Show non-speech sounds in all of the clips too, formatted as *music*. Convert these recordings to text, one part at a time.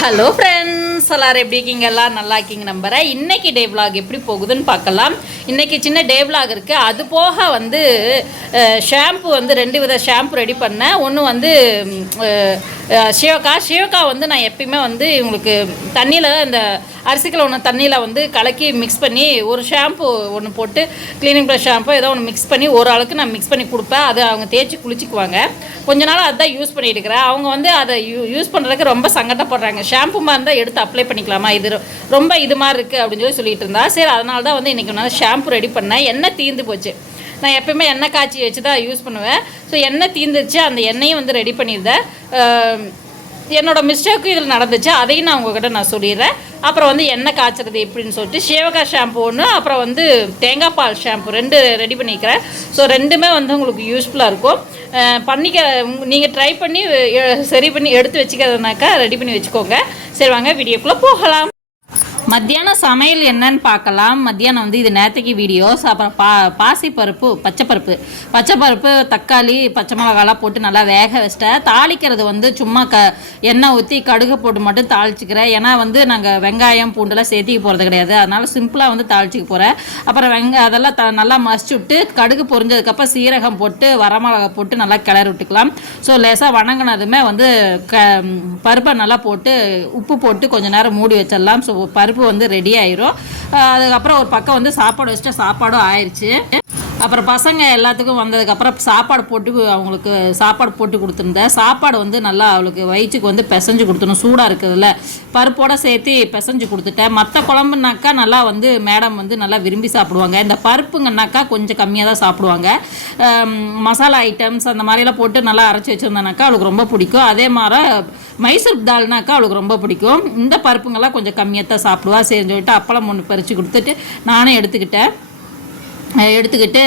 Hello friends எல்லாரும் எப்படி இருக்கீங்க? எல்லாம் நல்லா இருக்கீங்க நம்புகிறேன் இன்றைக்கி டே விலாக் எப்படி போகுதுன்னு பார்க்கலாம். இன்றைக்கி சின்ன டே விலாக் இருக்குது அது போக வந்து ஷாம்பு வந்து ரெண்டு வித ஷாம்பு ரெடி பண்ணேன். ஒன்று வந்து சிவகா சிவகா ஷியோகா ஷியோகா வந்து நான் எப்பயுமே வந்து இவங்களுக்கு தண்ணியில் இந்த அரிசிக்கில் ஒன்று தண்ணியில் வந்து கலக்கி மிக்ஸ் பண்ணி ஒரு ஷாம்பு ஒன்று போட்டு க்ளீனிங் ப்ளஸ் ஷாம்பு ஏதோ ஒன்று மிக்ஸ் பண்ணி ஒரு ஆளுக்கு நான் மிக்ஸ் பண்ணி கொடுப்பேன். அது அவங்க தேய்ச்சி குளிச்சுக்குவாங்க. கொஞ்ச நாள் அதுதான் யூஸ் பண்ணிட்டு இருக்கிறேன். அவங்க வந்து அதை யூ யூஸ் பண்ணுறதுக்கு ரொம்ப சங்கடப்படுறாங்க. ஷாம்பு மாதிரி இருந்தால் எடுத்து அப்ளை பண்ணிக்கலாமா? இது ரொம்ப இது மாதிரி இருக்குது அப்படின்னு சொல்லி சொல்லிட்டு இருந்தா. சரி அதனால தான் வந்து இன்றைக்கி நான் ஷாம்பு ரெடி பண்ணேன். என்ன தீர்ந்து போச்சு. நான் எப்பயுமே எண்ணெய் காய்ச்சி வச்சு தான் யூஸ் பண்ணுவேன். ஸோ எண்ணெய் தீர்ந்துச்சு அந்த எண்ணெயும் வந்து ரெடி பண்ணியிருந்தேன் என்னோடய என்னோட மிஸ்டேக்கும் இதில் நடந்துச்சு. அதையும் நான் உங்ககிட்ட நான் சொல்லிடுறேன். அப்புறம் வந்து எண்ணெய் காய்ச்சறது எப்படின்னு சொல்லிட்டு ஷேவகா ஷாம்பு ஒன்று அப்புறம் வந்து தேங்காய் பால் ஷாம்பு ரெண்டு ரெடி பண்ணிக்கிறேன். ஸோ ரெண்டுமே வந்து உங்களுக்கு யூஸ்ஃபுல்லாக இருக்கும். பண்ணிக்க நீங்கள் ட்ரை பண்ணி சரி பண்ணி எடுத்து வச்சுக்கிறதுனாக்கா ரெடி பண்ணி வச்சுக்கோங்க. சரி வாங்க வீடியோக்குள்ளே போகலாம். மத்தியானம் சமையல் என்னன்னு பார்க்கலாம். மத்தியானம் வந்து இது நேரத்துக்கு வீடியோஸ் அப்புறம் பா பாசிப்பருப்பு பச்சைப்பருப்பு. பச்சைப்பருப்பு தக்காளி பச்சை மிளகாலாம் போட்டு நல்லா வேக வச்சிட்டேன். தாளிக்கிறது வந்து சும்மா க எண்ணெய் ஊற்றி கடுகு போட்டு மட்டும் தாளிச்சிக்கிறேன். ஏன்னா வந்து நாங்கள் வெங்காயம் பூண்டுலாம் சேர்த்திக்க போகிறது கிடையாது. அதனால் சிம்பிளாக வந்து தாளிச்சிக்க போகிறேன் அப்புறம் வெங்க அதெல்லாம் த நல்லா மசிச்சு விட்டு கடுகு பொரிஞ்சதுக்கப்புறம் சீரகம் போட்டு வரமிளகா போட்டு நல்லா கிளறி விட்டுக்கலாம். ஸோ லேசாக வணங்கினதுமே வந்து க பருப்பை நல்லா போட்டு உப்பு போட்டு கொஞ்ச நேரம் மூடி வச்சிடலாம். ஸோ பருப்பு வந்து ரெடி ஆயிரும். அதுக்கப்புறம் ஒரு பக்கம் வந்து சாப்பாடு வச்சுட்டு சாப்பாடும் ஆயிடுச்சு. அப்புறம் பசங்க எல்லாத்துக்கும் வந்ததுக்கப்புறம் சாப்பாடு போட்டு அவங்களுக்கு சாப்பாடு போட்டு கொடுத்துருந்தேன் சாப்பாடு வந்து நல்லா அவளுக்கு வயிற்றுக்கு வந்து பிசைஞ்சு கொடுத்துணும். சூடாக இருக்குதுல்ல. பருப்போடு சேர்த்து பிசைஞ்சு கொடுத்துட்டேன். மற்ற குழம்புனாக்கா நல்லா வந்து மேடம் வந்து நல்லா விரும்பி சாப்பிடுவாங்க. இந்த பருப்புங்கன்னாக்கா கொஞ்சம் கம்மியாக தான் சாப்பிடுவாங்க. மசாலா ஐட்டம்ஸ் அந்த மாதிரிலாம் போட்டு நல்லா அரைச்சி வச்சுருந்தேனாக்கா அவளுக்கு ரொம்ப பிடிக்கும். அதே மாதிரி மைசூர் தால்னாக்கா அவளுக்கு ரொம்ப பிடிக்கும். இந்த பருப்புங்கள்லாம் கொஞ்சம் கம்மியாக தான் சாப்பிடுவா. சரின்னு சொல்லிட்டு அப்பளம் ஒன்று பறித்து கொடுத்துட்டு நானும் எடுத்துக்கிட்டேன். எடுத்துக்கிட்டு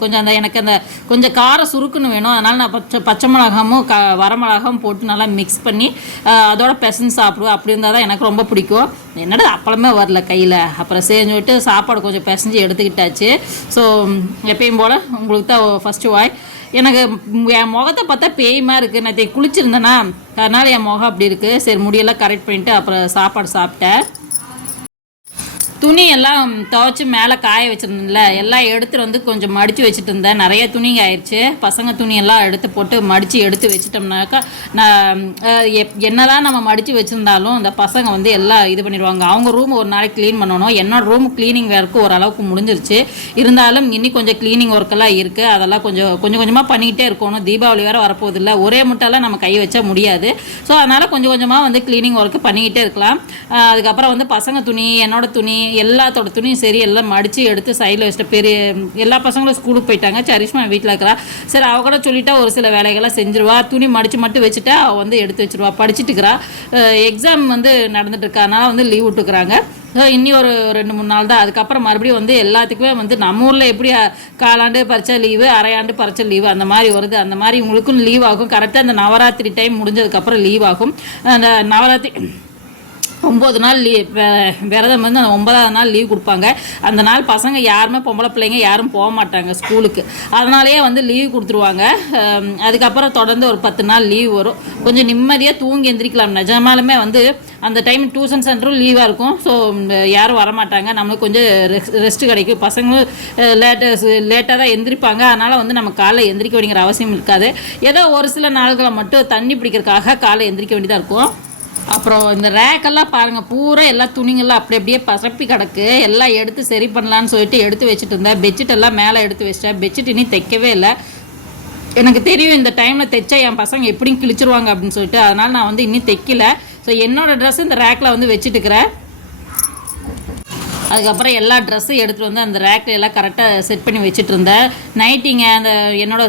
கொஞ்சம் அந்த எனக்கு அந்த கொஞ்சம் காரம் சுருக்குன்னு வேணும். அதனால் நான் பச்சை பச்சை மிளகாமும் க வரமிளகாவும் போட்டு நல்லா மிக்ஸ் பண்ணி அதோட பெசன் சாப்பிடுவேன் அப்படி இருந்தால் தான் எனக்கு ரொம்ப பிடிக்கும். என்னடா அப்பளமே வரல கையில். அப்புறம் செஞ்சு விட்டு சாப்பாடு கொஞ்சம் பிசைஞ்சு எடுத்துக்கிட்டாச்சு. ஸோ எப்பயும் போல் உங்களுக்கு தான் ஃபஸ்ட்டு வாய். எனக்கு என் முகத்தை பார்த்தா பேய்மா இருக்குது நேற்று குளிச்சிருந்தேன்னா அதனால் என் முகம் அப்படி இருக்குது சரி முடியெல்லாம் கரெக்ட் பண்ணிவிட்டு அப்புறம் சாப்பாடு சாப்பிட்டேன். துணி எல்லாம் துவைச்சி மேலே காய வச்சுருந்தேன்ல எல்லாம் எடுத்துட்டு வந்து கொஞ்சம் மடித்து வச்சுட்டு இருந்தேன் நிறைய துணிங்க ஆயிடுச்சு பசங்க துணியெல்லாம் எடுத்து போட்டு மடித்து எடுத்து வச்சிட்டோம்னாக்கா நான் எப்- என்னதான் நம்ம மடித்து வச்சுருந்தாலும் அந்த பசங்க வந்து எல்லாம் இது பண்ணிடுவாங்க. அவங்க ரூம் ஒரு நாளைக்கு க்ளீன் பண்ணணும். என்னோட ரூம் க்ளீனிங் ஒர்க்கு ஓரளவுக்கு முடிஞ்சிருச்சு. இருந்தாலும் இன்னி கொஞ்சம் க்ளீனிங் ஒர்க்கெல்லாம் இருக்குது அதெல்லாம் கொஞ்சம் கொஞ்சம் கொஞ்சமாக பண்ணிக்கிட்டே இருக்கணும். தீபாவளி வேறு வரப்போகுது இல்லை ஒரே முட்டாலாம் நம்ம கை வச்சா முடியாது. ஸோ அதனால் கொஞ்சம் கொஞ்சமாக வந்து க்ளீனிங் ஒர்க்கு பண்ணிக்கிட்டே இருக்கலாம். அதுக்கப்புறம் வந்து பசங்க துணி என்னோடய துணி எல்லாத்தோட துணியும் சரி எல்லாம் மடித்து எடுத்து சைடில் வச்சுட்டு பெரிய எல்லா பசங்களும் ஸ்கூலுக்கு போயிட்டாங்க. சரிஷ்மா வீட்டில் இருக்கிறா. சரி அவ கூட சொல்லிட்டா ஒரு சில வேலைகள்லாம் செஞ்சிருவா. துணி மடித்து மட்டும் வச்சுட்டா அவள் வந்து எடுத்து வச்சிருவா. படிச்சுட்டு இருக்கிறா. எக்ஸாம் வந்து நடந்துட்டு இருக்கானால வந்து லீவ் விட்டுக்கிறாங்க. இன்னி ஒரு ரெண்டு மூணு நாள் தான். அதுக்கப்புறம் மறுபடியும் வந்து எல்லாத்துக்குமே வந்து நம்ம ஊரில் எப்படி காலாண்டு பறிச்ச லீவு அரையாண்டு பறிச்ச லீவு அந்த மாதிரி வருது. அந்த மாதிரி உங்களுக்கும் லீவ் ஆகும். கரெக்டாக அந்த நவராத்திரி டைம் முடிஞ்சதுக்கப்புறம் லீவ் ஆகும். அந்த நவராத்திரி ஒம்பது நாள் லீ விரதம் வந்து அந்த ஒன்பதாவது நாள் லீவ் கொடுப்பாங்க. அந்த நாள் பசங்க யாருமே பொம்பளை பிள்ளைங்க யாரும் போக மாட்டாங்க ஸ்கூலுக்கு. அதனாலேயே வந்து லீவ் கொடுத்துருவாங்க. அதுக்கப்புறம் தொடர்ந்து ஒரு பத்து நாள் லீவ் வரும். கொஞ்சம் நிம்மதியாக தூங்கி எந்திரிக்கலாம். நிஜமாலுமே வந்து அந்த டைம் டியூஷன் சென்டரும் லீவாக இருக்கும். ஸோ யாரும் வரமாட்டாங்க நம்மளுக்கு கொஞ்சம் ரெஸ்ட் கிடைக்கும். பசங்களும் லேட்ட லேட்டாக தான் எந்திரிப்பாங்க. அதனால் வந்து நம்ம காலை எந்திரிக்க வேண்டிய அவசியம் இருக்காது. ஏதோ ஒரு சில நாள்களை மட்டும் தண்ணி பிடிக்கிறதுக்காக காலை எந்திரிக்க வேண்டியதாக இருக்கும். அப்புறம் இந்த ரேக்கெல்லாம் பாருங்கள் பூரா எல்லா துணிங்கள்லாம் அப்படி அப்படியே பசப்பி கிடக்கு. எல்லாம் எடுத்து சரி பண்ணலான்னு சொல்லிட்டு எடுத்து வச்சுட்டு இருந்தேன். பெட்ஷீட் எல்லாம் மேலே எடுத்து வச்சிட்டேன். பெட்ஷீட் இனி தைக்கவே இல்லை. எனக்கு தெரியும் இந்த டைமில் தைச்சா என் பசங்க எப்படியும் கிழிச்சிருவாங்க அப்படின்னு சொல்லிட்டு. அதனால் நான் வந்து இன்னும் தைக்கல. ஸோ என்னோடய ட்ரெஸ் இந்த ரேக்கில் வந்து வச்சுட்டுக்கிறேன். அதுக்கப்புறம் எல்லா ட்ரெஸ்ஸும் எடுத்துகிட்டு வந்து அந்த ரேக்கில் எல்லாம் கரெக்டாக செட் பண்ணி வச்சுட்டு இருந்தேன் நைட்டிங்க அந்த என்னோட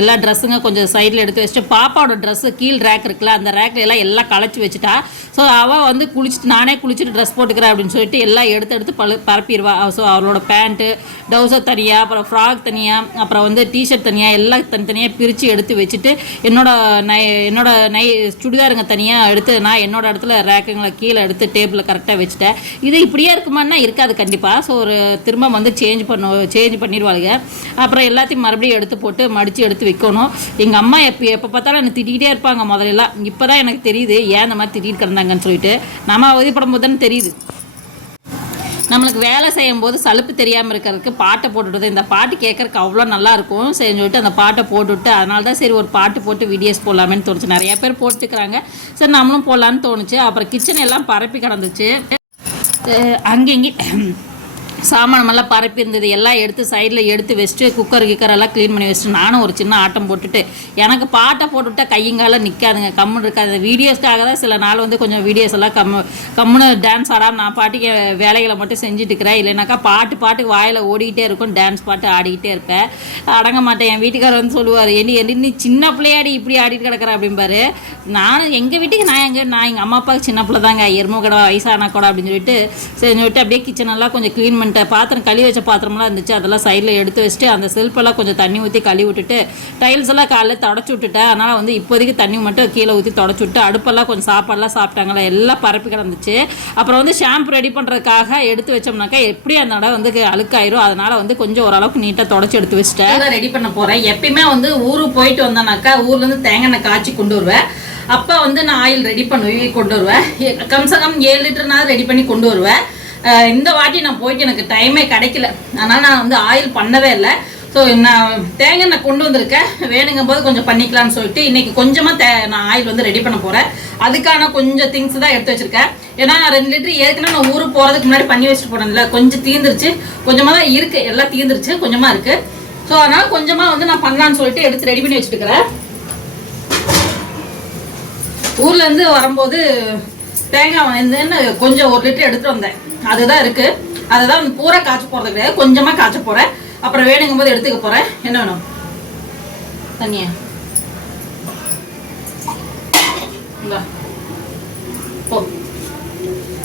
எல்லா ட்ரெஸ்ஸுங்க கொஞ்சம் சைடில் எடுத்து வச்சுட்டு பாப்பாவோட ட்ரெஸ்ஸு கீழ் ரேக் இருக்குல்ல அந்த ரேக்கில் எல்லாம் எல்லாம் களைச்சி வச்சுட்டா. ஸோ அவள் வந்து குளிச்சுட்டு நானே குளிச்சுட்டு ட்ரெஸ் போட்டுக்கிறேன் அப்படின்னு சொல்லிட்டு எல்லாம் எடுத்து எடுத்து பழு பரப்பிடுவா. ஸோ அவளோட பேண்ட்டு டவுசர் தனியாக அப்புறம் ஃப்ராக் தனியாக அப்புறம் வந்து டிஷர்ட் தனியாக எல்லாம் தனித்தனியாக பிரித்து எடுத்து வச்சுட்டு என்னோட நை என்னோட நை சுடிதாருங்க தனியாக எடுத்து நான் என்னோட இடத்துல ரேக்குங்களை கீழே எடுத்து டேபிளில் கரெக்டாக வச்சுட்டேன். இது இப்படியே இருக்குமா இருக்குமான்னா இருக்காது கண்டிப்பாக ஸோ ஒரு திரும்ப வந்து சேஞ்ச் பண்ண சேஞ்ச் பண்ணிடுவாளுங்க அப்புறம் எல்லாத்தையும் மறுபடியும் எடுத்து போட்டு மடித்து எடுத்து வைக்கணும். எங்கள் அம்மா எப்போ எப்போ பார்த்தாலும் என்னை திட்டிகிட்டே இருப்பாங்க முதலெல்லாம் இப்போ தான் எனக்கு தெரியுது ஏன் இந்த மாதிரி திட்டிகிட்டு கிடந்தாங்கன்னு சொல்லிட்டு. நம்ம அவதிப்படும் போது தானே தெரியுது. நம்மளுக்கு வேலை செய்யும் போது சலுப்பு தெரியாமல் இருக்கிறதுக்கு பாட்டை போட்டுவிடுது இந்த பாட்டு கேட்குறக்கு அவ்வளோ நல்லா இருக்கும் சரின்னு சொல்லிட்டு அந்த பாட்டை போட்டுவிட்டு அதனால தான் சரி ஒரு பாட்டு போட்டு வீடியோஸ் போடலாமேன்னு தோணுச்சு. நிறையா பேர் போட்டுக்கிறாங்க. சரி நம்மளும் போடலான்னு தோணுச்சு. அப்புறம் கிச்சன் எல்லாம் பரப்பி கிடந்துச்சு. 안경이 *clears throat* 음, சாமானமெல்லாம் பரப்பி இருந்தது. எல்லாம் எடுத்து சைடில் எடுத்து வச்சுட்டு குக்கர் கிக்கர் எல்லாம் க்ளீன் பண்ணி வச்சுட்டு நானும் ஒரு சின்ன ஆட்டம் போட்டுட்டு எனக்கு பாட்டை போட்டுவிட்டா கையங்கால நிற்காதுங்க கம்முன்னு இருக்காது. வீடியோஸ்க்காக தான் சில நாள் வந்து கொஞ்சம் வீடியோஸ் எல்லாம் கம்மு கம்முன்னு டான்ஸ் ஆடாமல் நான் பாட்டுக்கு வேலைகளை மட்டும் செஞ்சுட்டு இருக்கிறேன். இல்லைனாக்கா பாட்டு பாட்டுக்கு வாயில் ஓடிக்கிட்டே இருக்கும் டான்ஸ் பாட்டு ஆடிக்கிட்டே இருப்பேன். அடங்க மாட்டேன் என் வீட்டுக்காரர் வந்து சொல்லுவார் என்ன என்ன நீ சின்ன பிள்ளையாடி இப்படி ஆடிட்டு கிடக்கிற? அப்படிம்பாரு நானும் எங்கள் வீட்டுக்கு நான் எங்கே நான் எங்கள் அம்மா அப்பாவுக்கு சின்ன பிள்ளை தாங்க எரும கடை வயசான கூட அப்படின்னு சொல்லிட்டு சரி சொல்லிட்டு அப்படியே கிச்சன் எல்லாம் கொஞ்சம் க்ளீன் பண்ணி பண்ணிட்டேன். பாத்திரம் கழுவி வச்ச பாத்திரம்லாம் இருந்துச்சு. அதெல்லாம் சைடில் எடுத்து வச்சுட்டு அந்த செல்ஃபெல்லாம் கொஞ்சம் தண்ணி ஊற்றி கழுவி விட்டுட்டு டைல்ஸ் எல்லாம் காலையில் தொடச்சி விட்டுட்டேன். அதனால் வந்து இப்போதைக்கு தண்ணி மட்டும் கீழே ஊற்றி தொடச்சி விட்டு அடுப்பெல்லாம் கொஞ்சம் சாப்பாடெல்லாம் சாப்பிட்டாங்களே? எல்லாம் பரப்பி கிடந்துச்சு. அப்புறம் வந்து ஷாம்பு ரெடி பண்ணுறதுக்காக எடுத்து வச்சோம்னாக்கா எப்படி அந்த இடம் வந்து அழுக்காயிரும். அதனால் வந்து கொஞ்சம் ஓரளவுக்கு நீட்டாக தொடச்சி எடுத்து வச்சுட்டேன். ரெடி பண்ண போகிறேன் எப்பயுமே வந்து ஊருக்கு போயிட்டு வந்தேனாக்கா ஊர்லேருந்து தேங்காய் எண்ணெய் காய்ச்சி கொண்டு வருவேன். அப்போ வந்து நான் ஆயில் ரெடி பண்ணுவேன் கொண்டு வருவேன். எ- கம்சகம் ஏழு லிட்டர்னாவது ரெடி பண்ணி கொண்டு வருவேன். இந்த வாட்டி நான் போயிட்டு எனக்கு டைமே கிடைக்கல. அதனால் நான் வந்து ஆயில் பண்ணவே இல்லை. ஸோ நான் தேங்காய் எண்ணெய் கொண்டு வந்திருக்கேன். வேணுங்கும் போது கொஞ்சம் பண்ணிக்கலாம்னு சொல்லிட்டு இன்னைக்கு கொஞ்சமாக தே நான் ஆயில் வந்து ரெடி பண்ண போகிறேன் அதுக்கான கொஞ்சம் திங்ஸ் தான் எடுத்து வச்சுருக்கேன். ஏன்னா நான் ரெண்டு லிட்டர் ஏற்கனவே நான் ஊருக்கு போகிறதுக்கு முன்னாடி பண்ணி வச்சுட்டு போனேன்ல. கொஞ்சம் தீந்துருச்சு. கொஞ்சமாக தான் இருக்குது எல்லாம் தீந்துருச்சு. கொஞ்சமாக இருக்குது ஸோ அதனால் கொஞ்சமாக வந்து நான் பண்ணலான்னு சொல்லிட்டு எடுத்து ரெடி பண்ணி வச்சுருக்கிறேன் ஊர்லேருந்து வரும்போது தேங்காய் வந்து கொஞ்சம் ஒரு லிட்டர் எடுத்துட்டு வந்தேன். அதுதான் இருக்கு. அதுதான் பூரா காய்ச்ச போறது கிடையாது. கொஞ்சமா காய்ச்ச போறேன். அப்புறம் வேணுங்கும் போது எடுத்துக்க போறேன். என்ன வேணும்? தண்ணியா? இந்தா. போ.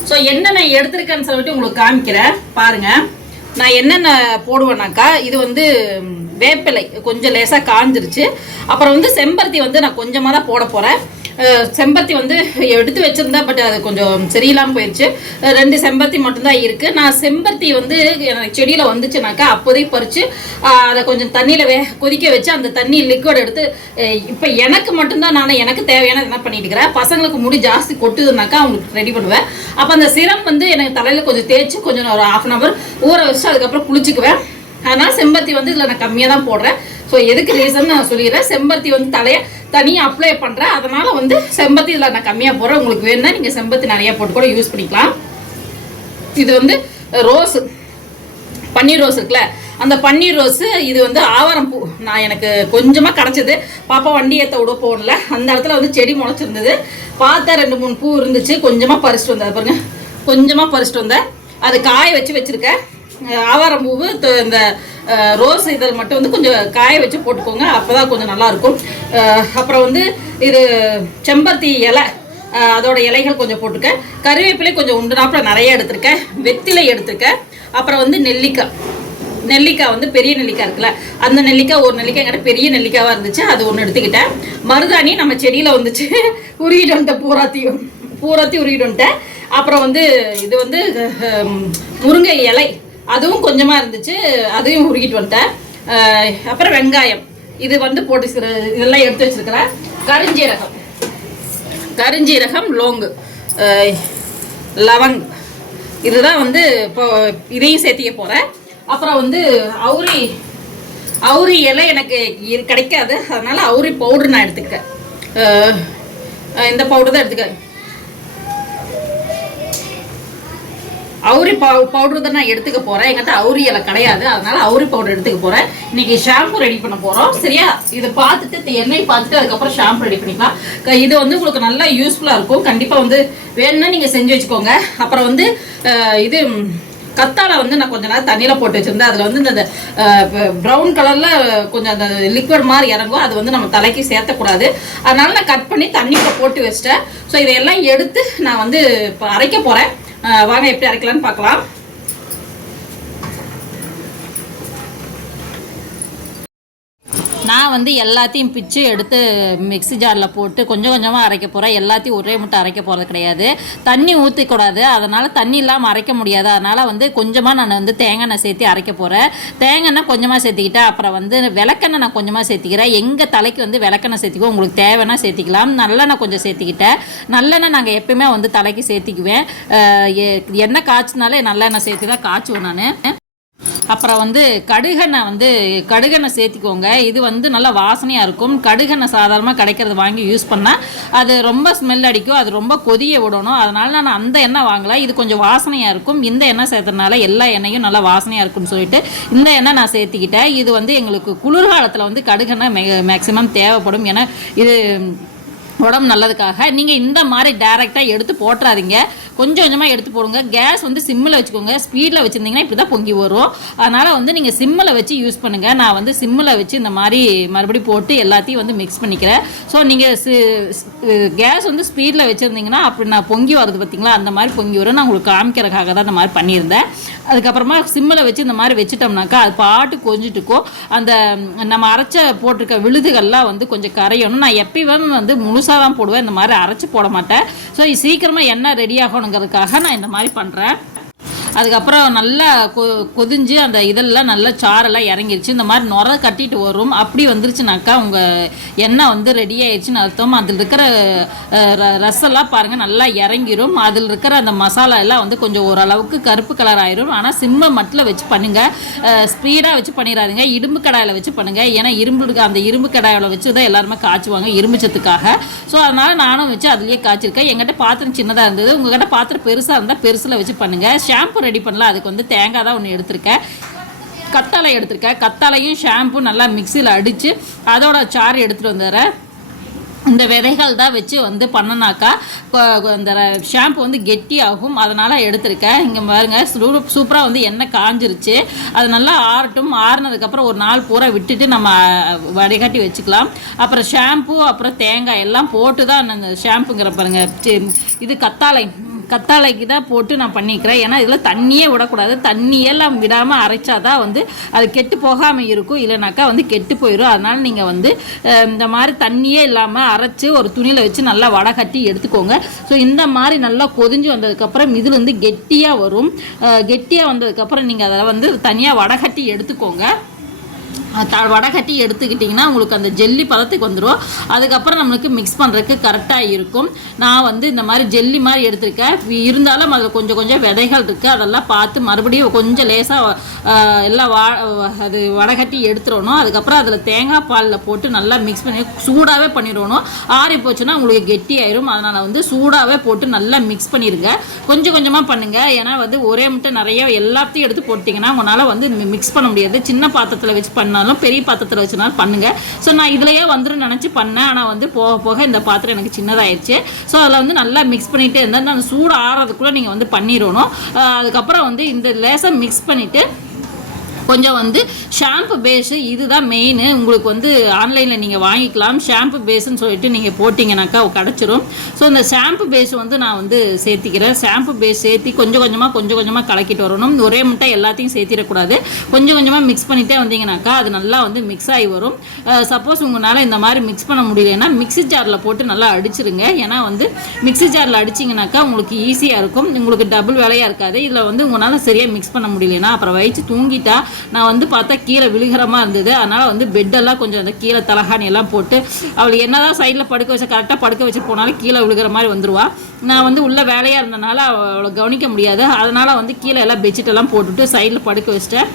ஸோ என்னென்ன எடுத்திருக்கேன்னு சொல்லிட்டு உங்களுக்கு காமிக்கிறேன். பாருங்க. நான் என்னென்ன போடுவேனாக்கா இது வந்து வேப்பிலை. கொஞ்சம் லேசாக காஞ்சிருச்சு. அப்புறம் வந்து செம்பருத்தி வந்து நான் கொஞ்சமாக தான் போட போகிறேன் செம்பருத்தி வந்து எடுத்து வச்சுருந்தா பட் அது கொஞ்சம் சரியில்லாமல் போயிடுச்சு ரெண்டு செம்பருத்தி மட்டும்தான் இருக்குது நான் செம்பருத்தி வந்து எனக்கு செடியில் வந்துச்சுனாக்கா அப்போதைக்கு பறித்து அதை கொஞ்சம் தண்ணியில் வே கொதிக்க வச்சு அந்த தண்ணி லிக்விட் எடுத்து இப்போ எனக்கு மட்டும்தான் நான் எனக்கு தேவையான என்ன பண்ணிட்டு இருக்கிறேன்? பசங்களுக்கு முடி ஜாஸ்தி கொட்டுதுனாக்கா அவங்களுக்கு ரெடி பண்ணுவேன். அப்போ அந்த சிரம் வந்து எனக்கு தலையில் கொஞ்சம் தேய்ச்சி கொஞ்சம் ஒரு ஹாஃப் அன் ஹவர் ஊற வச்சு அதுக்கப்புறம் குளிச்சுக்குவேன். அதனால் செம்பருத்தி வந்து இதில் நான் கம்மியாக தான் போடுறேன். ஸோ எதுக்கு ரீசன் நான் சொல்லிடுறேன். செம்பருத்தி வந்து தலையை தனியாக அப்ளை பண்ணுறேன் அதனால் வந்து செம்பத்தி இதில் நான் கம்மியாக போடுறேன். உங்களுக்கு வேணும்னா நீங்கள் செம்பத்தி நிறையா போட்டு கூட யூஸ் பண்ணிக்கலாம். இது வந்து ரோஸ் பன்னீர் ரோஸ் இருக்குல்ல அந்த பன்னீர் ரோஸு இது வந்து ஆவாரம் பூ நான் எனக்கு கொஞ்சமாக கிடச்சிது. பாப்பா வண்டி ஏற்ற விட போகல. அந்த இடத்துல வந்து செடி முளைச்சிருந்தது. பார்த்தா ரெண்டு மூணு பூ இருந்துச்சு. கொஞ்சமாக பறிச்சிட்டு வந்தேன். பாருங்க கொஞ்சமாக பறிச்சிட்டு வந்தேன். அது காய வச்சு வச்சுருக்கேன். ஆவாரம் பூவு இந்த ரோஸ் இதழ் மட்டும் வந்து கொஞ்சம் காய வச்சு போட்டுக்கோங்க. அப்போ தான் கொஞ்சம் நல்லாயிருக்கும் அப்புறம் வந்து இது செம்பருத்தி இலை. அதோட இலைகள் கொஞ்சம் போட்டிருக்கேன் கருவேப்பிலை கொஞ்சம் உண்டு நாப்பில் நிறைய எடுத்திருக்கேன். வெத்திலை எடுத்திருக்கேன். அப்புறம் வந்து நெல்லிக்காய். நெல்லிக்காய் வந்து பெரிய நெல்லிக்காய் இருக்குல்ல. அந்த நெல்லிக்காய் ஒரு நெல்லிக்காய் கிட்ட பெரிய நெல்லிக்காவாக இருந்துச்சு. அது ஒன்று எடுத்துக்கிட்டேன். மருதாணி நம்ம செடியில் வந்துச்சு. *laughs* உருகிட்டு வந்துட்டேன் பூராத்தையும். பூராத்தையும் உருகிட்டு வந்துட்டேன். அப்புறம் வந்து இது வந்து முருங்கை இலை. அதுவும் கொஞ்சமாக இருந்துச்சு அதையும் உருகிட்டு வந்துட்டேன். அப்புறம் வெங்காயம். இது வந்து போட்டு இதெல்லாம் எடுத்து வச்சிருக்கிறேன். கருஞ்சீரகம். கருஞ்சீரகம் லோங்கு. லவங். இதுதான் வந்து இப்போ இதையும் சேர்த்திக்க போகிறேன் அப்புறம் வந்து அவுரி அவுரி இலை எனக்கு கிடைக்காது. அதனால் அவுரி பவுடர் நான் எடுத்துக்கிறேன் இந்த பவுடர் தான் எடுத்துக்கிறேன் அவுரி பவு பவுடர் தான் நான் எடுத்துக்க போகிறேன் எங்கிட்ட அவுரி இலை கிடையாது. அதனால அவுரி பவுடர் எடுத்துக்க போகிறேன் இன்னைக்கு ஷாம்பு ரெடி பண்ண போகிறோம் சரியா? இதை பார்த்துட்டு இந்த எண்ணெய் பார்த்துட்டு அதுக்கப்புறம் ஷாம்பு ரெடி பண்ணிக்கலாம். இது வந்து உங்களுக்கு நல்லா யூஸ்ஃபுல்லாக இருக்கும். கண்டிப்பாக வந்து வேணும்னா நீங்கள் செஞ்சு வச்சுக்கோங்க. அப்புறம் வந்து இது கத்தாழை வந்து நான் கொஞ்ச நேரம் தண்ணியில் போட்டு வச்சுருந்தேன். அதில் வந்து இந்த ப்ரௌன் கலரில் கொஞ்சம் அந்த லிக்விட் மாதிரி இறங்கும். அது வந்து நம்ம தலைக்கு சேர்த்தக்கூடாது. அதனால நான் கட் பண்ணி தண்ணியில் போட்டு வச்சிட்டேன். ஸோ இதையெல்லாம் எடுத்து நான் வந்து இப்போ அரைக்க போகிறேன் வாங்க எப்படி அரைக்கலாம்னு பார்க்கலாம். நான் வந்து எல்லாத்தையும் பிச்சு எடுத்து மிக்ஸி ஜாரில் போட்டு கொஞ்சம் கொஞ்சமாக அரைக்க போகிறேன் எல்லாத்தையும் ஒரே முட்டை அரைக்க போகிறது கிடையாது. தண்ணி ஊற்றிக்கூடாது அதனால் தண்ணி இல்லாமல் அரைக்க முடியாது. அதனால் வந்து கொஞ்சமாக நான் வந்து தேங்காய் எண்ணெய் சேர்த்து அரைக்க போகிறேன் தேங்காய் எண்ணெய் கொஞ்சமாக சேர்த்திக்கிட்டேன் அப்புறம் வந்து விளக்கெண்ணெய் நான் கொஞ்சமாக சேர்த்திக்கிறேன். எங்கள் தலைக்கு வந்து விளக்கெண்ணெய் சேர்த்துக்குவோம் உங்களுக்கு தேவைன்னா சேர்த்திக்கலாம். நல்லெண்ணெய் கொஞ்சம் சேர்த்துக்கிட்டேன். நல்லெண்ணெய் நாங்கள் எப்பயுமே வந்து தலைக்கு சேர்த்திக்குவேன். எ- எண்ணெய் காய்ச்சினாலே நல்லெண்ணெய் சேர்த்து தான் காய்ச்சுவேன் நான். அப்புறம் வந்து கடுகெண்ணெய் வந்து கடுகெண்ணெய் சேர்த்திக்கோங்க. இது வந்து நல்லா வாசனையாக இருக்கும். கடுகெண்ணெய் சாதாரணமாக கிடைக்கிறது வாங்கி யூஸ் பண்ணால் அது ரொம்ப ஸ்மெல் அடிக்கும். அது ரொம்ப கொதிய விடணும். அதனால் நான் அந்த எண்ணெய் வாங்கலாம் இது கொஞ்சம் வாசனையாக இருக்கும். இந்த எண்ணெய் சேர்த்தனால எல்லா எண்ணெயும் நல்லா வாசனையாக இருக்கும்னு சொல்லிட்டு இந்த எண்ணெய் நான் சேர்த்திக்கிட்டேன். இது வந்து எங்களுக்கு குளிர்காலத்தில் வந்து கடுகெண்ணெய் மே மேக்ஸிமம் தேவைப்படும். ஏன்னா இது உடம்பு நல்லதுக்காக. நீங்கள் இந்த மாதிரி டைரெக்டாக எடுத்து போட்டுறாதீங்க. கொஞ்சம் கொஞ்சமாக எடுத்து போடுங்க. கேஸ் வந்து சிம்மில் வச்சுக்கோங்க. ஸ்பீடில் வச்சுருந்தீங்கன்னா இப்படி தான் பொங்கி வரும். அதனால் வந்து நீங்கள் சிம்மில் வச்சு யூஸ் பண்ணுங்கள் நான் வந்து சிம்மில் வச்சு இந்த மாதிரி மறுபடியும் போட்டு எல்லாத்தையும் வந்து மிக்ஸ் பண்ணிக்கிறேன். ஸோ நீங்கள் கேஸ் வந்து ஸ்பீடில் வச்சுருந்தீங்கன்னா அப்படி நான் பொங்கி வருது பார்த்தீங்களா அந்த மாதிரி பொங்கி வரும். நான் உங்களுக்கு காமிக்கிறதுக்காக தான் இந்த மாதிரி பண்ணியிருந்தேன். அதுக்கப்புறமா சிம்மில் வச்சு இந்த மாதிரி வச்சுட்டோம்னாக்கா அது பாட்டு கொஞ்சிட்டுக்கும். அந்த நம்ம அரைச்ச போட்டிருக்க விழுதுகள்லாம் வந்து கொஞ்சம் கரையணும். நான் எப்பயுமே வந்து முழுசாக தான் போடுவேன். இந்த மாதிரி அரைச்சி போட மாட்டேன். ஸோ சீக்கிரமாக எண்ணெய் ரெடி பண்ணணுங்கிறதுக்காக நான் இந்த மாதிரி பண்ணுறேன் அதுக்கப்புறம் நல்லா கொ கொதிஞ்சு அந்த இதெல்லாம் நல்லா சாரெல்லாம் இறங்கிருச்சு. இந்த மாதிரி நுர கட்டிட்டு வரும். அப்படி வந்துருச்சுனாக்கா உங்கள் எண்ணெய் வந்து ரெடி ஆயிடுச்சுன்னு அர்த்தம். அதில் இருக்கிற அஹ், ரசம்லாம் பாருங்கள் நல்லா இறங்கிரும். அதில் இருக்கிற அந்த மசாலா எல்லாம் வந்து கொஞ்சம் ஓரளவுக்கு கருப்பு கலர் ஆயிரும். ஆனால் சிம்மை மட்டில் வச்சு பண்ணுங்கள் ஸ்பீடாக வச்சு பண்ணிடாதீங்க இரும்பு கடாயில் வச்சு பண்ணுங்கள் ஏன்னா இரும்பு அந்த இரும்பு கடாயில் வச்சு தான் எல்லாருமே காய்ச்சுவாங்க இரும்புச்சத்துக்காக ஸோ அதனால் நானும் வச்சு அதுலேயே காய்ச்சிருக்கேன். எங்கிட்ட பாத்திரம் சின்னதாக இருந்தது. உங்ககிட்ட பாத்திரம் பெருசாக இருந்தால் பெருசில் வச்சு பண்ணுங்கள் ஷாம்பு ரெடி பண்ணலாம். அதுக்கு வந்து தேங்காய் தான் ஒன்று எடுத்திருக்கேன். கத்தாழை எடுத்திருக்கேன். கத்தாழையும் ஷாம்பு நல்லா மிக்சியில் அடித்து அதோட சாறு எடுத்துகிட்டு வந்துடுறேன். இந்த விதைகள் தான் வச்சு வந்து பண்ணனாக்கா இந்த ஷாம்பு வந்து கெட்டியாகும். அதனால் எடுத்திருக்கேன். இங்கே பாருங்க சூப்பராக வந்து எண்ணெய் காஞ்சிருச்சு. அது நல்லா ஆறட்டும். ஆறுனதுக்கப்புறம் ஒரு நாள் பூரா விட்டுட்டு நம்ம வடிகட்டி வச்சுக்கலாம். அப்புறம் ஷாம்பு அப்புறம் தேங்காய் எல்லாம் போட்டு தான் அந்த ஷாம்புங்கிற பாருங்கள் இது கத்தாழை. கத்தாழைக்கு தான் போட்டு நான் பண்ணிக்கிறேன். ஏன்னா இதில் தண்ணியே விடக்கூடாது. தண்ணியெல்லாம் விடாமல் அரைச்சா தான் வந்து அது கெட்டு போகாமல் இருக்கும். இல்லைனாக்கா வந்து கெட்டு போயிடும் அதனால் நீங்கள் வந்து இந்த மாதிரி தண்ணியே இல்லாமல் அரைச்சி ஒரு துணியில் வச்சு நல்லா வடை கட்டி எடுத்துக்கோங்க. ஸோ இந்த மாதிரி நல்லா கொதிஞ்சு வந்ததுக்கப்புறம் இதில் வந்து கெட்டியாக வரும் கெட்டியாக வந்ததுக்கப்புறம் நீங்கள் அதை வந்து தனியாக வடை கட்டி எடுத்துக்கோங்க. வடகட்டி எடுத்துக்கிட்டிங்கன்னா உங்களுக்கு அந்த ஜெல்லி பதத்துக்கு வந்துடும் அதுக்கப்புறம் நம்மளுக்கு மிக்ஸ் பண்ணுறதுக்கு கரெக்டாக இருக்கும். நான் வந்து இந்த மாதிரி ஜெல்லி மாதிரி எடுத்திருக்கேன். இருந்தாலும் அதில் கொஞ்சம் கொஞ்சம் விதைகள் இருக்குது அதெல்லாம் பார்த்து மறுபடியும் கொஞ்சம் லேசாக எல்லாம் வா அது வடகட்டி எடுத்துடணும். அதுக்கப்புறம் அதில் தேங்காய் பாலில் போட்டு நல்லா மிக்ஸ் பண்ணி சூடாகவே பண்ணிடணும். ஆறி போச்சுன்னா உங்களுக்கு கெட்டி ஆயிரும் அதனால் வந்து சூடாகவே போட்டு நல்லா மிக்ஸ் பண்ணிடுங்க கொஞ்சம் கொஞ்சமாக பண்ணுங்கள் ஏன்னா வந்து ஒரே முட்டை நிறைய எல்லாத்தையும் எடுத்து போட்டிங்கன்னா உங்களால் வந்து மிக்ஸ் பண்ண முடியாது. சின்ன பாத்திரத்தில் வச்சு பண்ணாலும் பெரிய பாத்திரத்தில் வச்சுனாலும் பண்ணுங்கள் ஸோ நான் இதுலையே வந்துடும் நினச்சி பண்ணேன். ஆனால் வந்து போக போக இந்த பாத்திரம் எனக்கு சின்னதாயிடுச்சு ஸோ அதில் வந்து நல்லா மிக்ஸ் பண்ணிகிட்டே இருந்தால் அந்த சூடு ஆறதுக்குள்ளே நீங்கள் வந்து பண்ணிடணும். அதுக்கப்புறம் வந்து இந்த லேசாக மிக்ஸ் பண்ணிவிட்டு கொஞ்சம் வந்து ஷாம்பு பேஸு இதுதான் மெயின் உங்களுக்கு வந்து ஆன்லைனில் நீங்கள் வாங்கிக்கலாம். ஷாம்பு பேஸுன்னு சொல்லிட்டு நீங்கள் போட்டிங்கனாக்கா கிடச்சிரும். ஸோ இந்த ஷாம்பு பேஸ் வந்து நான் வந்து சேர்த்திக்கிறேன். ஷாம்பு பேஸ் சேர்த்தி கொஞ்சம் கொஞ்சமாக கொஞ்சம் கொஞ்சமாக கலக்கிட்டு வரணும். ஒரே முட்டை எல்லாத்தையும் சேர்த்திடக்கூடாது. கொஞ்சம் கொஞ்சமாக மிக்ஸ் பண்ணிகிட்டே வந்தீங்கனாக்கா அது நல்லா வந்து மிக்ஸ் ஆகி வரும். சப்போஸ் உங்களால் இந்த மாதிரி மிக்ஸ் பண்ண முடியலைன்னா மிக்ஸி ஜாரில் போட்டு நல்லா அடிச்சிருங்க. ஏன்னா வந்து மிக்ஸி ஜாரில் அடிச்சிங்கனாக்கா உங்களுக்கு ஈஸியாக இருக்கும். உங்களுக்கு டபுள் வேலையாக இருக்காது. இதில் வந்து உங்களால் சரியாக மிக்ஸ் பண்ண முடியலன்னா அப்புறம் வயிற்று தூங்கிட்டா நான் வந்து பார்த்தா கீழே விழுகிறமா இருந்தது. அதனால் வந்து பெட்டெல்லாம் கொஞ்சம் அந்த கீழே தலகாணி எல்லாம் போட்டு அவள் என்னதான் சைடில் படுக்க வச்சு கரெக்டாக படுக்க வச்சு போனாலும் கீழே விழுகிற மாதிரி வந்துடுவா நான் வந்து உள்ள வேலையாக இருந்தனால அவளை கவனிக்க முடியாது. அதனால் வந்து கீழே எல்லாம் பெட்ஷீட் எல்லாம் போட்டுட்டு சைடில் படுக்க வச்சிட்டேன்.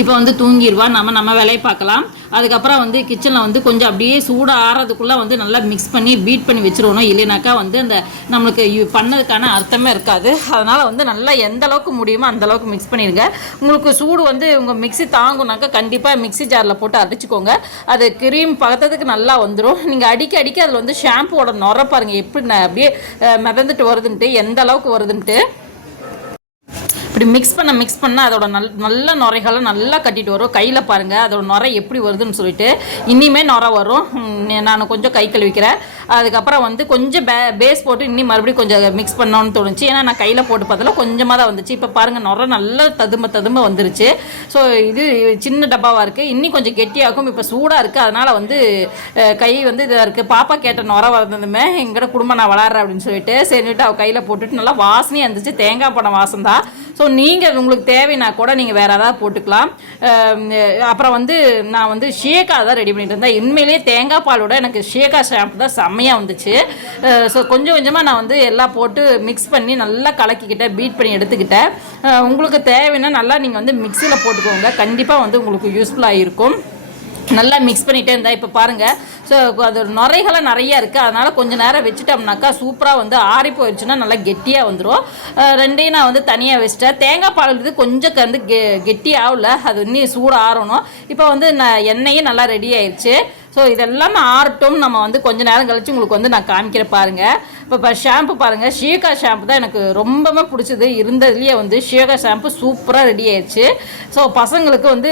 இப்போ வந்து தூங்கிடுவா. நம்ம நம்ம வேலையை பார்க்கலாம். அதுக்கப்புறம் வந்து கிச்சனில் வந்து கொஞ்சம் அப்படியே சூடாக ஆறதுக்குள்ளே வந்து நல்லா மிக்ஸ் பண்ணி பீட் பண்ணி வச்சுருவணும் இல்லைனாக்கா வந்து அந்த நம்மளுக்கு பண்ணதுக்கான அர்த்தமே இருக்காது. அதனால் வந்து நல்லா எந்த அளவுக்கு முடியுமோ அந்த அளவுக்கு மிக்ஸ் பண்ணிடுங்க. உங்களுக்கு சூடு வந்து உங்கள் மிக்ஸி தாங்குனாக்கா கண்டிப்பாக மிக்ஸி ஜாரில் போட்டு அடிச்சுக்கோங்க. அது கிரீம் பக்கத்துக்கு நல்லா வந்துடும் நீங்கள் அடிக்க அடிக்க அதில் வந்து ஷாம்புவோட நுர பாருங்கள் எப்படி அப்படியே மிதந்துட்டு வருதுன்ட்டு எந்த அளவுக்கு வருதுன்ட்டு. இப்படி மிக்ஸ் பண்ண மிக்ஸ் பண்ண அதோட நல் நல்ல நுரைகளை நல்லா கட்டிட்டு வரும். கையில் பாருங்கள் அதோட நுரை எப்படி வருதுன்னு சொல்லிட்டு. இனிமே நுரை வரும். நான் கொஞ்சம் கை கழுவிக்கிறேன். அதுக்கப்புறம் வந்து கொஞ்சம் பே பேஸ் போட்டு இன்னி மறுபடியும் கொஞ்சம் மிக்ஸ் பண்ணோன்னு தோணுச்சு. ஏன்னா நான் கையில் போட்டு பார்த்ததில் கொஞ்சமாக தான் வந்துச்சு. இப்போ பாருங்கள் நுரை நல்லா ததும்ப ததும்ப வந்துருச்சு. ஸோ இது சின்ன டப்பாவாக இருக்குது இன்னி கொஞ்சம் கெட்டியாகும். இப்போ சூடாக இருக்குது அதனால் வந்து கை வந்து இதாக இருக்குது பாப்பா கேட்ட நுரை வந்ததுமே எங்கட குடும்பம் நான் வளர்றேன் அப்படின்னு சொல்லிட்டு சரின்ட்டு அவள் கையில் போட்டுட்டு நல்லா வாசனையாக இருந்துச்சு. தேங்காய் பழம் வாசம் தான் ஸோ ஸோ நீங்கள் உங்களுக்கு தேவைன்னா கூட நீங்கள் வேறு ஏதாவது போட்டுக்கலாம். அப்புறம் வந்து நான் வந்து ஷேக்கா தான் ரெடி பண்ணிட்டு இருந்தேன். உண்மையிலேயே தேங்காய் பாலோட எனக்கு ஷேக்கா ஷாம்பு தான் செம்மையாக வந்துச்சு. ஸோ கொஞ்சம் கொஞ்சமாக நான் வந்து எல்லாம் போட்டு மிக்ஸ் பண்ணி நல்லா கலக்கிக்கிட்டேன் பீட் பண்ணி எடுத்துக்கிட்டேன். உங்களுக்கு தேவைன்னா நல்லா நீங்கள் வந்து மிக்சியில் போட்டுக்கோங்க. கண்டிப்பாக வந்து உங்களுக்கு யூஸ்ஃபுல்லாக இருக்கும். நல்லா மிக்ஸ் பண்ணிகிட்டே இருந்தால் இப்போ பாருங்கள் ஸோ அது நுரைகளாக நிறையா இருக்குது அதனால் கொஞ்சம் நேரம் வச்சுட்டோம்னாக்கா சூப்பராக வந்து ஆறி போயிடுச்சுன்னா நல்லா கெட்டியாக வந்துடும் ரெண்டையும் நான் வந்து தனியாக வச்சுட்டேன். தேங்காய் பால் இது கொஞ்சம் வந்து கெ கெட்டி ஆகல அது இன்னும் சூடு ஆறணும் இப்போ வந்து நான் எண்ணெயும் நல்லா ரெடி ஆயிடுச்சு ஸோ இதெல்லாம் ஆறட்டும் நம்ம வந்து கொஞ்ச நேரம் கழிச்சு உங்களுக்கு வந்து நான் காமிக்கிற பாருங்க. இப்போ இப்போ ஷாம்பு பாருங்க. ஷியகா ஷாம்பு தான் எனக்கு ரொம்பவே பிடிச்சது. இருந்ததுலேயே வந்து ஷியகா ஷாம்பு சூப்பராக ரெடி ஆயிடுச்சு. ஸோ பசங்களுக்கு வந்து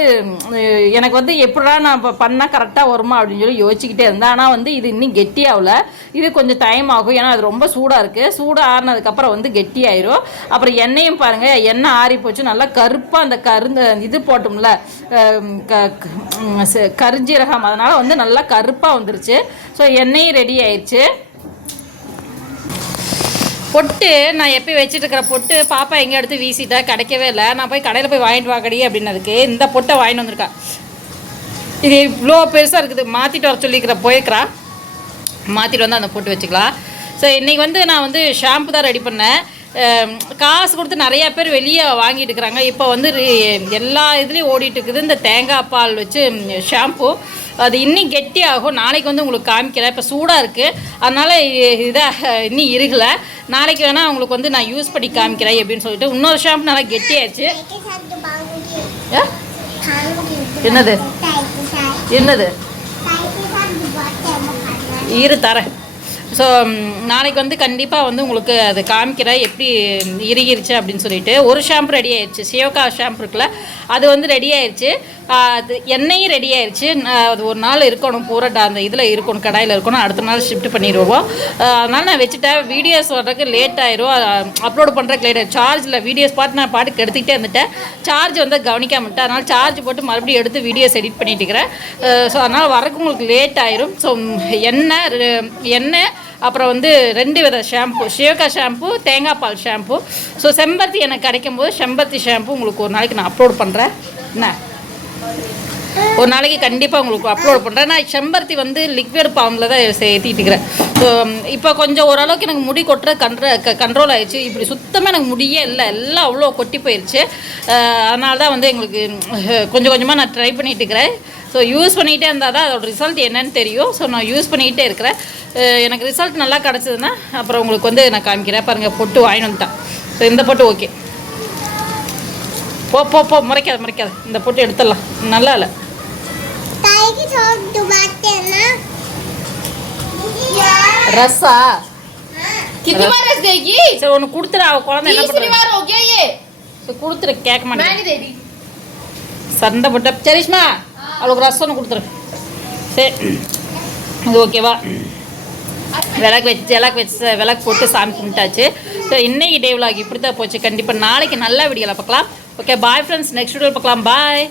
எனக்கு வந்து எப்படா நான் இப்போ பண்ணால் கரெக்டாக வருமா அப்படின்னு சொல்லி யோசிச்சுக்கிட்டே இருந்தேன். ஆனால் வந்து இது இன்னும் கெட்டியாகல இது கொஞ்சம் டைம் ஆகும். ஏன்னா அது ரொம்ப சூடாக இருக்குது சூடாக ஆறினதுக்கப்புறம் வந்து கெட்டி ஆயிரும். அப்புறம் எண்ணெயும் பாருங்கள் எண்ணெய் ஆறி போச்சு. நல்லா கருப்பாக அந்த கருந்த இது போட்டோம்ல க- கருஞ்சீரகம். அதனால் வந்து நல்லா நல்லா கருப்பாக வந்துருச்சு. ஸோ எண்ணெயும் ரெடி ஆயிடுச்சு. பொட்டு நான் எப்பயும் வச்சுட்டு இருக்கிற பொட்டு பாப்பா எங்கே எடுத்து வீசிட்டா கிடைக்கவே இல்லை. நான் போய் கடையில் போய் வாங்கிட்டு வாக்கடி அப்படின்னதுக்கு இந்த பொட்டை வாங்கிட்டு வந்திருக்கா. இது இவ்வளோ பெருசாக இருக்குது. மாற்றிட்டு வர சொல்லிக்கிற போயிருக்கிறா மாற்றிட்டு வந்து அந்த பொட்டு வச்சுக்கலாம். ஸோ இன்றைக்கி வந்து நான் வந்து ஷாம்பு தான் ரெடி பண்ணேன். காசு கொடுத்து நிறையா பேர் வெளியே வாங்கிட்டு இருக்கிறாங்க இப்போ வந்து எல்லா இதுலேயும் ஓடிட்டு இருக்குது இந்த தேங்காய் பால் வச்சு ஷாம்பு. அது இன்னும் கெட்டி ஆகும் நாளைக்கு வந்து உங்களுக்கு காமிக்கிறேன் இப்போ சூடாக இருக்குது அதனால் இதாக இன்னும் இருக்கல நாளைக்கு வேணால் உங்களுக்கு வந்து நான் யூஸ் பண்ணி காமிக்கிறேன் எப்படின்னு சொல்லிட்டு இன்னொரு ஷாம்பு நல்லா கெட்டியாச்சு? என்னது? என்னது? இரு தரேன். ஸோ நாளைக்கு வந்து கண்டிப்பாக வந்து உங்களுக்கு அது காமிக்கிறேன் எப்படி இறுகிருச்சு அப்படின்னு சொல்லிட்டு ஒரு ஷாம்பு ரெடி ஆயிடுச்சு சிவகா ஷாம்பு இருக்குல்ல அது வந்து ரெடி ஆயிடுச்சு அது எண்ணெயும் ரெடி ஆயிடுச்சு நான் அது ஒரு நாள் இருக்கணும் பூரா அந்த இதில் இருக்கணும் கடாயில் இருக்கணும். அடுத்த நாள் ஷிஃப்ட் பண்ணிடுவோம். அதனால் நான் வச்சுட்டேன். வீடியோஸ் வர்றதுக்கு லேட் ஆயிரும். அப்லோட் பண்ணுறதுக்கு லேட் ஆயிடும் சார்ஜில் வீடியோஸ் பார்த்து நான் பாட்டுக்கு எடுத்துக்கிட்டே இருந்துட்டேன். சார்ஜ் வந்து கவனிக்காம விட்டேன். அதனால் சார்ஜ் போட்டு மறுபடியும் எடுத்து வீடியோஸ் எடிட் பண்ணிட்டு இருக்கிறேன். ஸோ அதனால் வரக்கு உங்களுக்கு லேட் ஆயிரும். ஸோ எண்ணெய் எண்ணெய் அப்புறம் வந்து ரெண்டு வித ஷாம்பு ஷேகா ஷாம்பு தேங்காய் பால் ஷாம்பு ஸோ செம்பருத்தி எனக்கு கிடைக்கும் போது செம்பருத்தி ஷாம்பு உங்களுக்கு ஒரு நாளைக்கு நான் அப்லோட் பண்ணுறேன் என்ன? ஒரு நாளைக்கு கண்டிப்பாக உங்களுக்கு அப்லோட் பண்ணுறேன் நான் செம்பருத்தி வந்து லிக்விட் ஃபார்மில் தான் ஏற்றிட்டுக்கிறேன் ஸோ இப்போ கொஞ்சம் ஓரளவுக்கு எனக்கு முடி கொட்டுற கண்ட்ர க கண்ட்ரோல் ஆயிடுச்சு. இப்படி சுத்தமாக எனக்கு முடியே இல்லை. எல்லாம் அவ்வளோ கொட்டி போயிடுச்சு அதனால தான் வந்து எங்களுக்கு கொஞ்சம் கொஞ்சமாக நான் ட்ரை பண்ணிட்டு இருக்கிறேன். ஸோ யூஸ் பண்ணிகிட்டே இருந்தால் தான் அதோட ரிசல்ட் என்னன்னு தெரியும் ஸோ நான் யூஸ் பண்ணிக்கிட்டே இருக்கிறேன் அஹ், எனக்கு ரிசல்ட் நல்லா கிடச்சதுன்னா அப்புறம் உங்களுக்கு வந்து நான் காமிக்கிறேன் பாருங்கள் பொட்டு வாங்கிட்டு வந்துட்டேன் ஸோ இந்த பொட்டு ஓகே போ போ போ முறைக்காத முறைக்காத இந்த பொட்டு எடுத்துடலாம் நல்லா இல்லை ரஸ்ஸா कितनी बार रस देगी சரி ஒன்று கொடுத்துரு அவ குழந்தை என்ன तीसरी பண்ணுறது बार हो गया ये சரி கொடுத்துரு கேட்க மாட்டேன் मैंने दे दी சண்டை போட்ட சரிஷ்மா அவளுக்கு ரசம் கொடுத்துரு. சரி இது ஓகேவா? விளக்கு வச்சு விளக்கு வச்சு விளக்கு போட்டு சாமி கும்பிட்டாச்சு. ஸோ இன்னைக்கு டே விளாக் இப்படி தான் போச்சு. கண்டிப்பாக நாளைக்கு நல்ல வீடியோவில் பார்க்கலாம். Okay bye friends next video பார்க்கலாம். பாய்